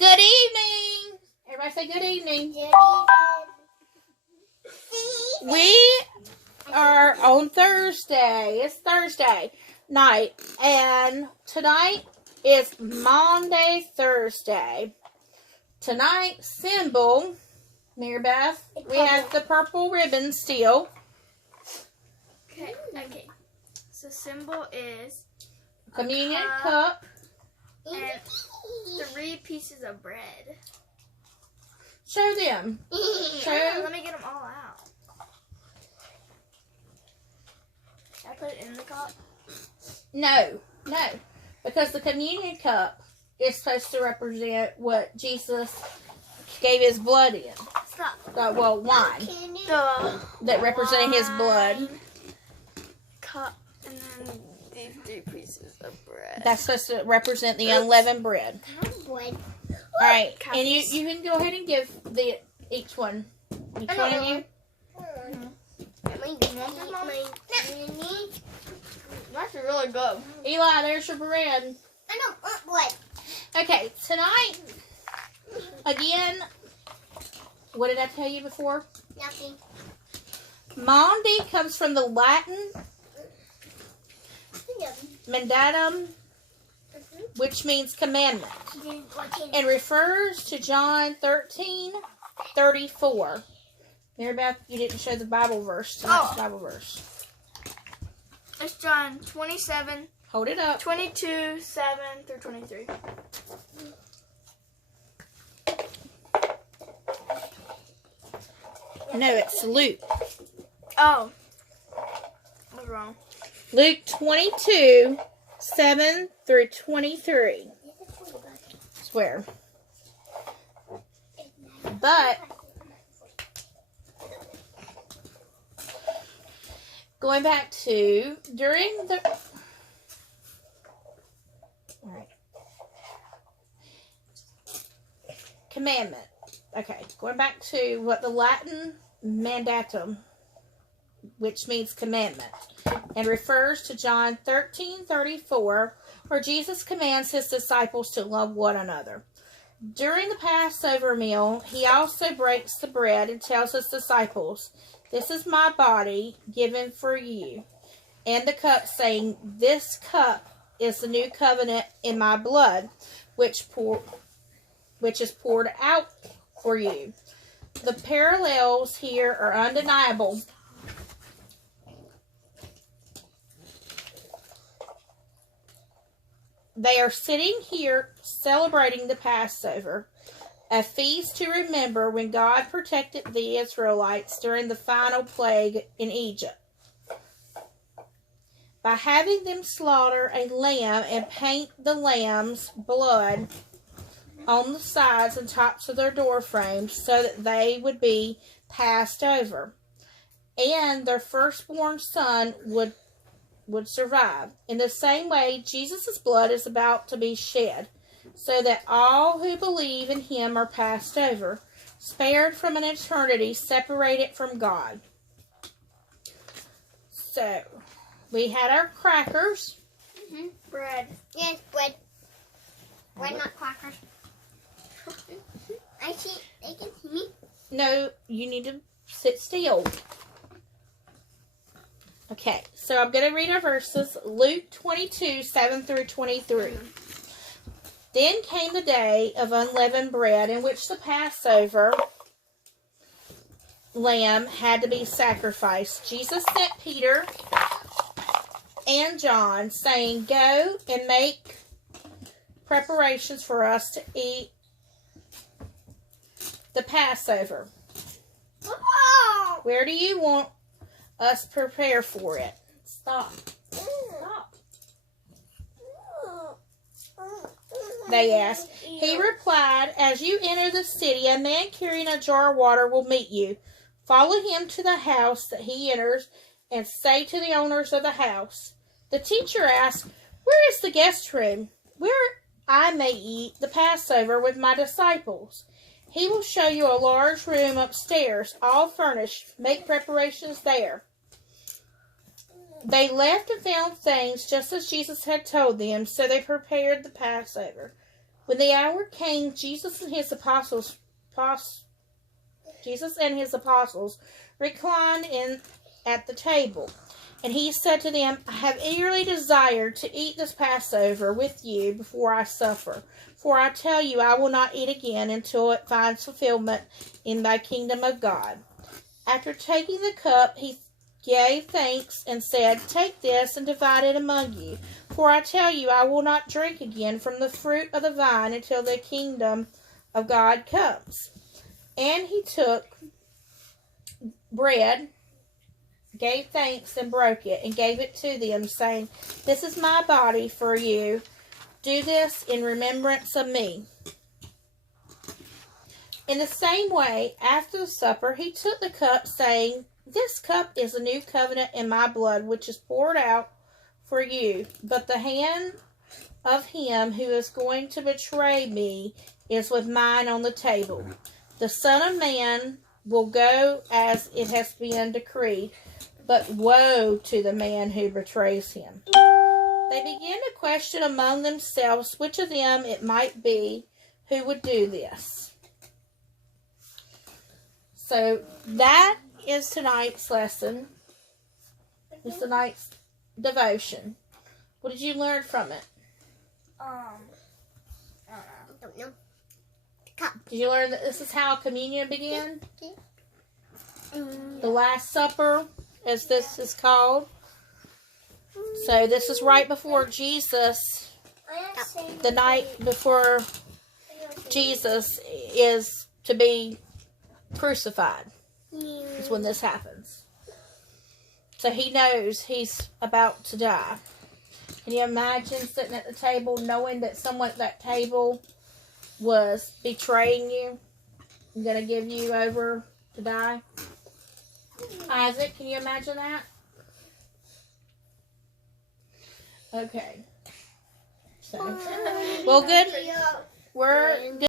Good evening. Everybody say good evening. Good evening. We are on Thursday. It's Thursday night. And tonight is Maundy Thursday. Tonight's symbol, Mary Beth, we have the purple ribbon still. Okay. So symbol is Communion cup. And 3 pieces of bread. Show them. Let me get them all out. Should I put it in the cup? No. Because the communion cup is supposed to represent what Jesus gave his blood in. Stop. Wine. That represented his blood. Cup and then these 3 pieces of bread. That's supposed to represent the unleavened bread. Alright, and you can go ahead and give each one of you. That's really good. Eli, there's your bread. I don't want bread. Okay, tonight, again, what did I tell you before? Nothing. Maundy comes from the Latin mandatum, which means commandment, and refers to John 13:34. Mary Beth, you didn't show the Bible verse. Tonight's Bible verse. It's John 27. Hold it up. 22, 7 through 23. No, it's Luke. Oh. I was wrong. Luke 22, 7 through 23. I swear. But going back to during the commandment. Okay, going back to what the Latin mandatum, which means commandment, and refers to John 13:34, where Jesus commands his disciples to love one another. During the Passover meal, he also breaks the bread and tells his disciples, "This is my body given for you," and the cup, saying, "This cup is the new covenant in my blood, which is poured out for you." The parallels here are undeniable. They are sitting here celebrating the Passover, a feast to remember when God protected the Israelites during the final plague in Egypt. By having them slaughter a lamb and paint the lamb's blood on the sides and tops of their door frames so that they would be passed over, and their firstborn son would survive. In the same way, Jesus' blood is about to be shed, so that all who believe in him are passed over, spared from an eternity separated from God. So, we had our crackers. Bread. Yes, bread. Bread, not crackers. I see. They can see me. No, you need to sit still. Okay, so I'm going to read our verses. Luke 22, 7 through 23. Then came the day of unleavened bread, in which the Passover lamb had to be sacrificed. Jesus sent Peter and John, saying, "Go and make preparations for us to eat the Passover." Where do you want us prepare for it? Stop. They asked. He replied, "As you enter the city, a man carrying a jar of water will meet you. Follow him to the house that he enters and say to the owners of the house, 'The teacher asked, where is the guest room where I may eat the Passover with my disciples?' He will show you a large room upstairs, all furnished. Make preparations there." They left and found things just as Jesus had told them, so they prepared the Passover. When the hour came, Jesus and his apostles reclined in at the table. And he said to them, I have eagerly desired to eat this Passover with you before I suffer. For I tell you, I will not eat again until it finds fulfillment in thy kingdom of God. After taking the cup, he gave thanks and said, Take this and divide it among you. For I tell you, I will not drink again from the fruit of the vine until the kingdom of God comes. And he took bread, gave thanks, and broke it, and gave it to them, saying, This is my body for you. Do this in remembrance of me. In the same way, after the supper, he took the cup, saying, This cup is a new covenant in my blood, which is poured out for you. But the hand of him who is going to betray me is with mine on the table. The Son of Man will go as it has been decreed, but woe to the man who betrays him. They began to question among themselves which of them it might be who would do this. So that is tonight's lesson. It's tonight's devotion. What did you learn from it? I don't know. Did you learn that this is how communion began? The Last Supper, as this is called. So this is right before Jesus, the night before Jesus is to be crucified. Is when this happens. So he knows he's about to die. Can you imagine sitting at the table knowing that someone at that table was betraying you and going to give you over to die? Isaac, can you imagine that? Okay. So, well, good. We're good.